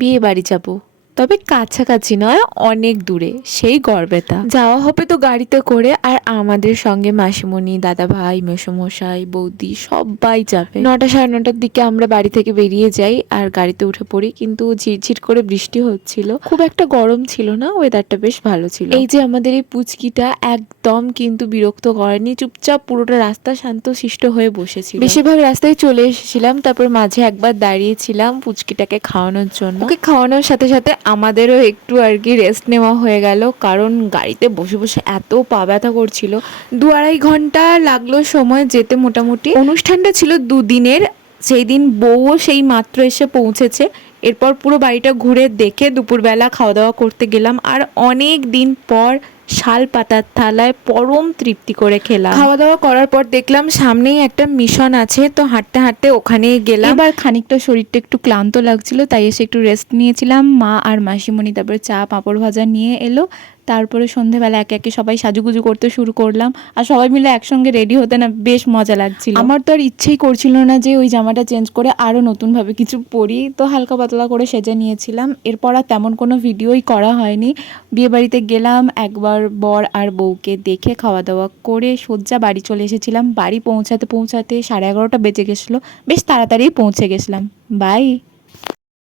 বিয়ে বাড়ি যাব, তবে কাছাকাছি নয়, অনেক দূরে, সেই গড়বেতা। যাওয়া হবে তো গাড়িতে করে, আর আমাদের সঙ্গে মাসিমণি, দাদা ভাই, মেসোমশাই, বৌদি সবাই যাবে। 9টা সাড়ে 9টার দিকে আমরা বাড়ি থেকে বেরিয়ে যাই আর গাড়িতে উঠে পড়ি। কিন্তু ঝিরঝির করে বৃষ্টি হচ্ছিল, খুব একটা গরম ছিল না, ওয়েদারটা বেশ ভালো ছিল। এই যে আমাদের এই পুচকিটা একদম কিন্তু বিরক্ত করেনি, চুপচাপ পুরোটা রাস্তা শান্তশিষ্ট হয়ে বসেছিল। বেশিরভাগ রাস্তায় চলে এসেছিলাম, তারপর মাঝে একবার দাঁড়িয়েছিলাম পুচকিটাকে খাওয়ানোর জন্য। ওকে খাওয়ানোর সাথে সাথে আমাদেরও একটু আর কি রেস্ট নেওয়া হয়ে গেল, কারণ গাড়িতে বসে বসে এত পা ব্যথা করছিল। 2-2.5 ঘন্টা লাগলো সময় যেতে মোটামুটি। অনুষ্ঠানটা ছিল 2 দিনের, সেই দিন বউও সেই মাত্র এসে পৌঁছেছে। এরপর পুরো বাড়িটা ঘুরে দেখে দুপুরবেলা খাওয়া দাওয়া করতে গেলাম, আর অনেক দিন পর শাল পাতার থালায় পরম তৃপ্তি করে খেলাম। খাওয়া দাওয়া করার পর দেখলাম সামনেই একটা মিশন আছে, তো হাঁটতে হাঁটতে ওখানেই গেলাম। এবার খানিকটা শরীরটা একটু ক্লান্ত লাগছিল, তাই এসে একটু রেস্ট নিয়েছিলাম। মা আর মাসিমণি তারপরে চা পাঁপড় ভাজা নিয়ে এলো। তারপরে সন্ধেবেলা একে একে সবাই সাজুগুজু করতে শুরু করলাম, আর সবাই মিলে একসঙ্গে রেডি হতে না বেশ মজা লাগছিল। আমার তো আর ইচ্ছেই করছিল না যে ওই জামাটা চেঞ্জ করে আরও নতুনভাবে কিছু পরি, তো হালকা পাতলা করে সেজে নিয়েছিলাম। এরপর আর তেমন কোনো ভিডিওই করা হয়নি। বিয়েবাড়িতে গেলাম একবার, বর আর বউকে দেখে খাওয়া দাওয়া করে সোজা বাড়ি চলে এসেছিলাম। বাড়ি পৌঁছাতে পৌঁছাতে 11:30 বেজে গেছিলো, বেশ তাড়াতাড়ি পৌঁছে গেছিলাম। বাই।